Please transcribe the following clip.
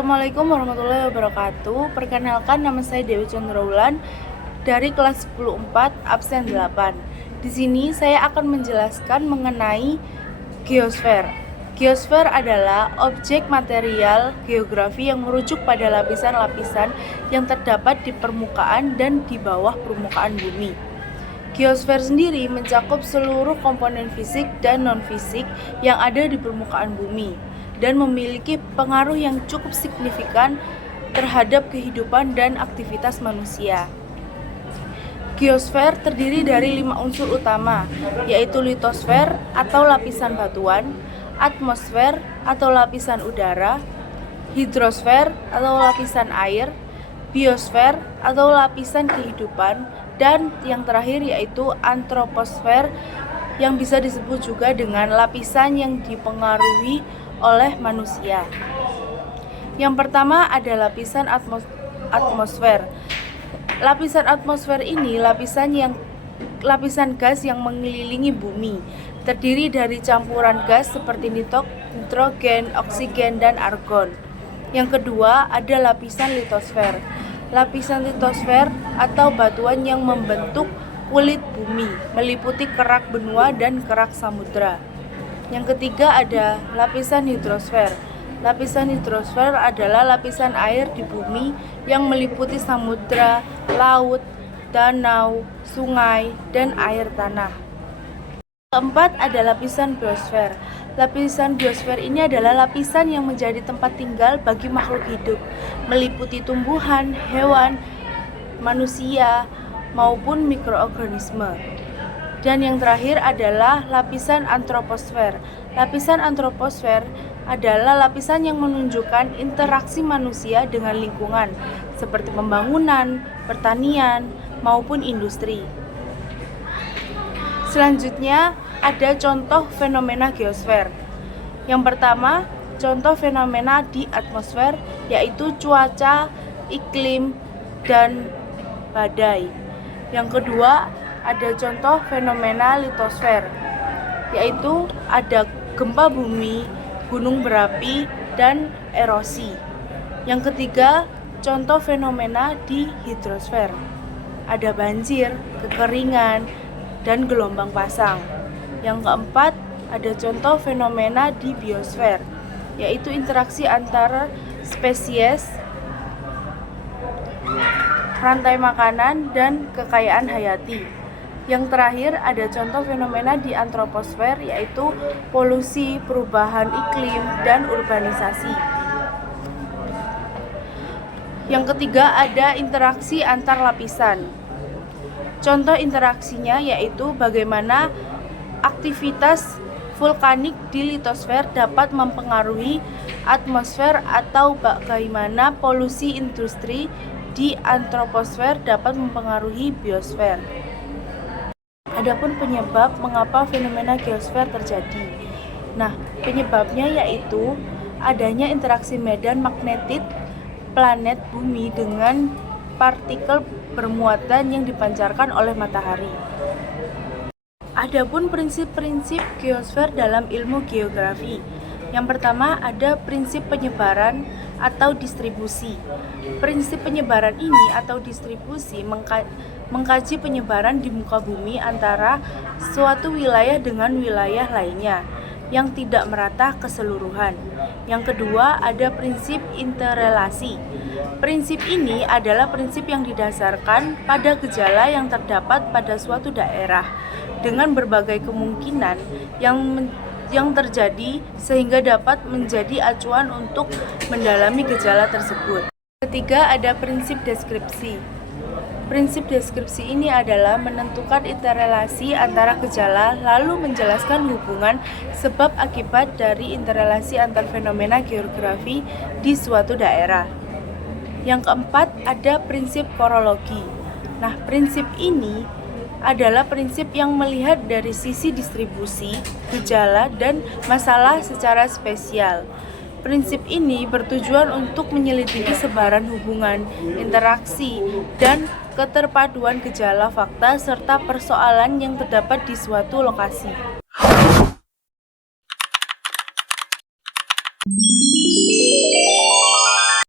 Assalamualaikum warahmatullahi wabarakatuh. Perkenalkan, nama saya Dewi Chandrawulan dari kelas 10-4 absen 8. Di sini saya akan menjelaskan mengenai geosfer. Geosfer adalah objek material geografi yang merujuk pada lapisan-lapisan yang terdapat di permukaan dan di bawah permukaan bumi. Geosfer sendiri mencakup seluruh komponen fisik dan non-fisik yang ada di permukaan bumi dan memiliki pengaruh yang cukup signifikan terhadap kehidupan dan aktivitas manusia. Geosfer terdiri dari 5 unsur utama, yaitu litosfer atau lapisan batuan, atmosfer atau lapisan udara, hidrosfer atau lapisan air, biosfer atau lapisan kehidupan, dan yang terakhir yaitu antroposfer yang bisa disebut juga dengan lapisan yang dipengaruhi oleh manusia. Yang pertama ada lapisan atmosfer. Lapisan atmosfer ini lapisan gas yang mengelilingi bumi, terdiri dari campuran gas seperti nitrogen, oksigen, dan argon. Yang kedua ada lapisan litosfer. Lapisan litosfer atau batuan yang membentuk kulit bumi, meliputi kerak benua dan kerak samudra. Yang ketiga ada lapisan hidrosfer. Lapisan hidrosfer adalah lapisan air di bumi yang meliputi samudra, laut, danau, sungai, dan air tanah. Keempat ada lapisan biosfer. Lapisan biosfer ini adalah lapisan yang menjadi tempat tinggal bagi makhluk hidup, meliputi tumbuhan, hewan, manusia, maupun mikroorganisme. Dan yang terakhir adalah lapisan antroposfer. Lapisan antroposfer adalah lapisan yang menunjukkan interaksi manusia dengan lingkungan, seperti pembangunan, pertanian, maupun industri. Selanjutnya ada contoh fenomena geosfer. Yang pertama, contoh fenomena di atmosfer yaitu cuaca, iklim, dan badai. Yang kedua, ada contoh fenomena litosfer, yaitu ada gempa bumi, gunung berapi, dan erosi. Yang ketiga, contoh fenomena di hidrosfer, ada banjir, kekeringan, dan gelombang pasang. Yang keempat, ada contoh fenomena di biosfer, yaitu interaksi antar spesies, rantai makanan, dan kekayaan hayati. Yang terakhir ada contoh fenomena di antroposfer, yaitu polusi, perubahan iklim, dan urbanisasi. Yang ketiga ada interaksi antar lapisan. Contoh interaksinya yaitu bagaimana aktivitas vulkanik di litosfer dapat mempengaruhi atmosfer atau bagaimana polusi industri di antroposfer dapat mempengaruhi biosfer. Adapun penyebab mengapa fenomena geosfer terjadi. Nah, penyebabnya yaitu adanya interaksi medan magnetik planet bumi dengan partikel bermuatan yang dipancarkan oleh matahari. Adapun prinsip-prinsip geosfer dalam ilmu geografi. Yang pertama ada prinsip penyebaran atau distribusi. Prinsip penyebaran ini atau distribusi mengkaji penyebaran di muka bumi antara suatu wilayah dengan wilayah lainnya yang tidak merata keseluruhan. Yang kedua ada prinsip interrelasi. Prinsip ini adalah prinsip yang didasarkan pada gejala yang terdapat pada suatu daerah dengan berbagai kemungkinan yang terjadi sehingga dapat menjadi acuan untuk mendalami gejala tersebut. Ketiga ada prinsip deskripsi. Prinsip deskripsi ini adalah menentukan interrelasi antara gejala lalu menjelaskan hubungan sebab akibat dari interrelasi antar fenomena geografi di suatu daerah. Yang keempat ada prinsip korologi. Nah, prinsip ini adalah prinsip yang melihat dari sisi distribusi, gejala, dan masalah secara spesial. Prinsip ini bertujuan untuk menyelidiki sebaran hubungan, interaksi, dan keterpaduan gejala fakta serta persoalan yang terdapat di suatu lokasi.